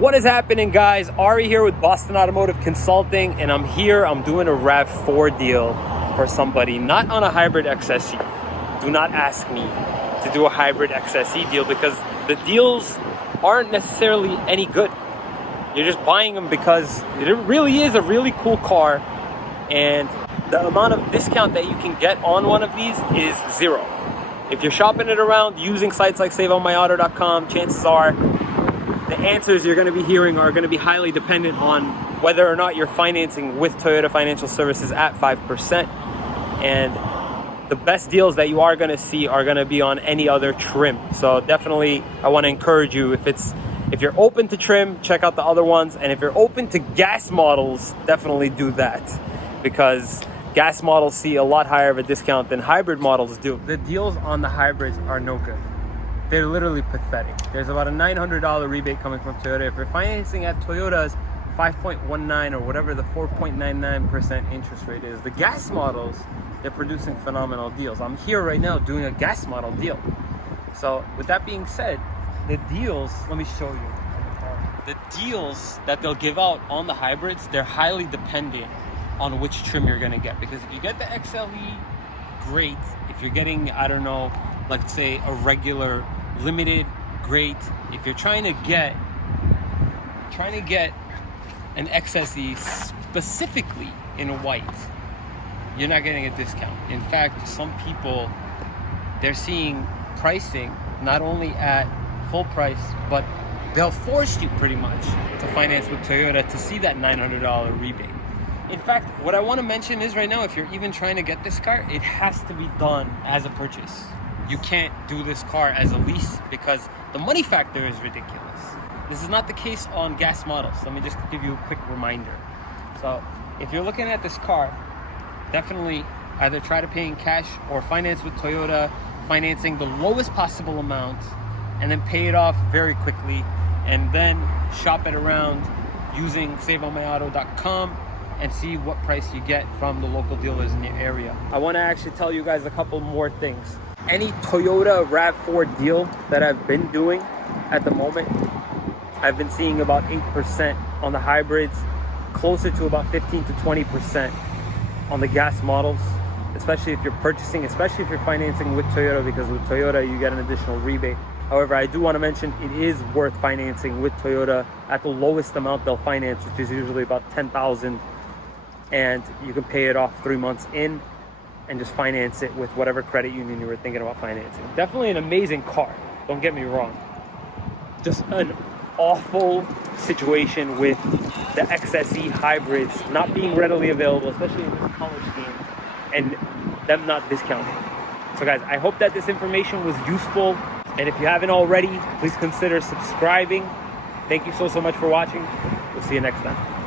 What is happening, guys? Ari here with Boston Automotive Consulting, and I'm doing a RAV4 deal for somebody, not on a hybrid XSE. Do not ask me to do a hybrid XSE deal because the deals aren't necessarily any good. You're just buying them because it really is a really cool car, and the amount of discount that you can get on one of these is zero. If you're shopping it around using sites like SaveOnMyAuto.com, chances are the answers you're going to be hearing are going to be highly dependent on whether or not you're financing with Toyota Financial Services at 5%. And the best deals that you are going to see are going to be on any other trim. So definitely, I want to encourage you, if you're open to trim, check out the other ones. And if you're open to gas models, definitely do that, because gas models see a lot higher of a discount than hybrid models do. The deals on the hybrids are no good. They're literally pathetic. There's about a $900 rebate coming from Toyota. If you're financing at Toyota's 5.19 or whatever the 4.99% interest rate is, the gas models, they're producing phenomenal deals. I'm here right now doing a gas model deal. So with that being said, the deals, let me show you. The deals that they'll give out on the hybrids, they're highly dependent on which trim you're gonna get. Because if you get the XLE, great. If you're getting, I don't know, let's say a regular limited, great. If you're trying to get an XSE specifically in white, you're not getting a discount. In fact, some people, they're seeing pricing not only at full price, but they'll force you pretty much to finance with Toyota to see that $900 rebate. In fact, what I want to mention is right now, if you're even trying to get this car, it has to be done as a purchase. You can't do this car as a lease because the money factor is ridiculous. This is not the case on gas models. Let me just give you a quick reminder. So if you're looking at this car, definitely either try to pay in cash or finance with Toyota, financing the lowest possible amount, and then pay it off very quickly, and then shop it around using SaveOnMyAuto.com and see what price you get from the local dealers in your area. I want to actually tell you guys a couple more things. Any Toyota RAV4 deal that I've been doing at the moment, I've been seeing about 8% on the hybrids, closer to about 15 to 20% on the gas models, especially if you're purchasing, especially if you're financing with Toyota, because with Toyota you get an additional rebate. However, I do want to mention it is worth financing with Toyota at the lowest amount they'll finance, which is usually about $10,000, and you can pay it off 3 months in and just finance it with whatever credit union you were thinking about financing. Definitely an amazing car, don't get me wrong. Just an awful situation with the XSE hybrids not being readily available, especially in this color scheme, and them not discounting. So guys, I hope that this information was useful, and if you haven't already, please consider subscribing. Thank you so much for watching. We'll see you next time.